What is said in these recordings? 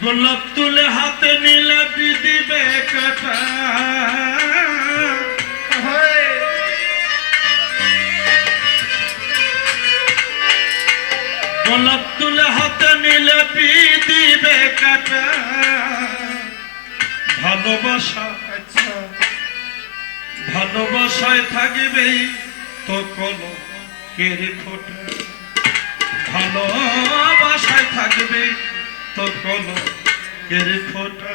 গোলাপ তুলে হাতে নিলে দিদিবে কাটা গোলাপ তুলে হাতে নিলে দিবে কাটা ভালোবাসা আচ্ছা ভালোবাসায় থাকবেই তো কলকের ফোটা ভালোবাসায় থাকবে তখন এর ফোটা।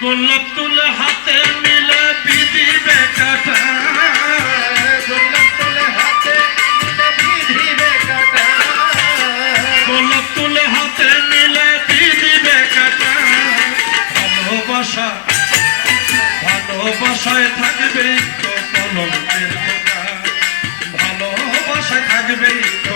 গোলাপ তুলে হাতে মিলে বিধি বেকাটা de vez.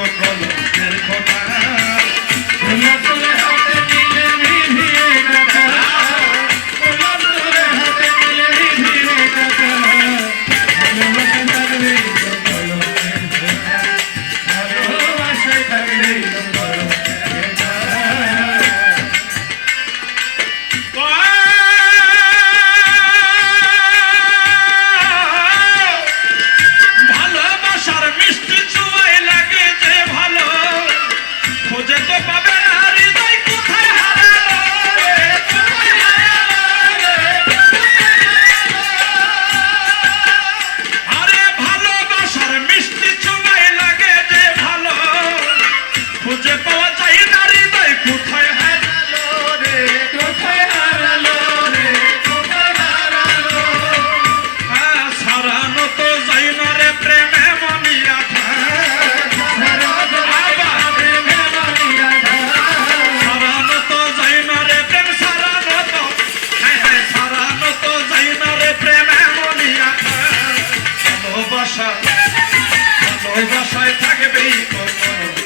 তোর বাসায় থাকবেই কত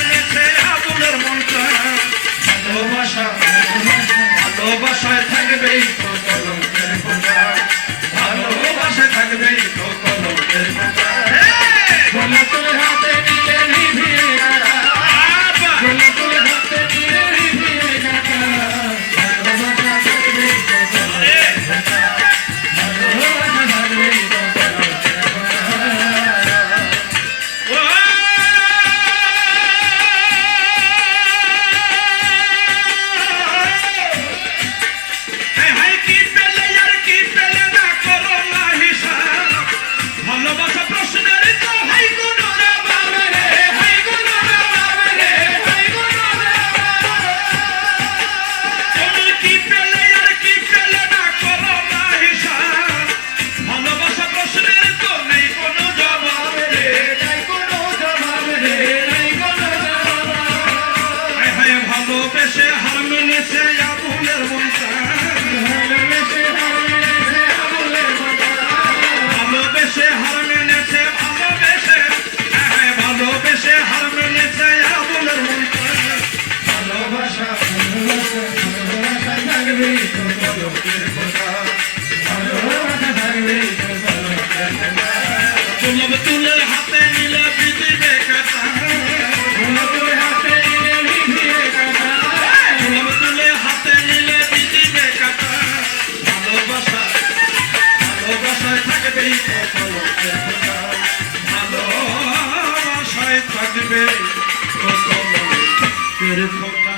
ভালোবেসে হার মেনেছে আবুলের মনটা। ভালোবেসে ভালোবেসে আবুলের মতো ভালোবেসে হার মেনেছে ভালোবেসে হ্যাঁ, ভালোবেসে হার মেনেছে আবুলের মনটা। ভালোবাসা ভালোবাসা ভালোবাসা থাকবে তো পলকের কথা। ভালোবাসা থাকবে তো পলকের কথা। তুলে হাতে থাকবেই কখনো ভালোবাসায় থাকবে কখনো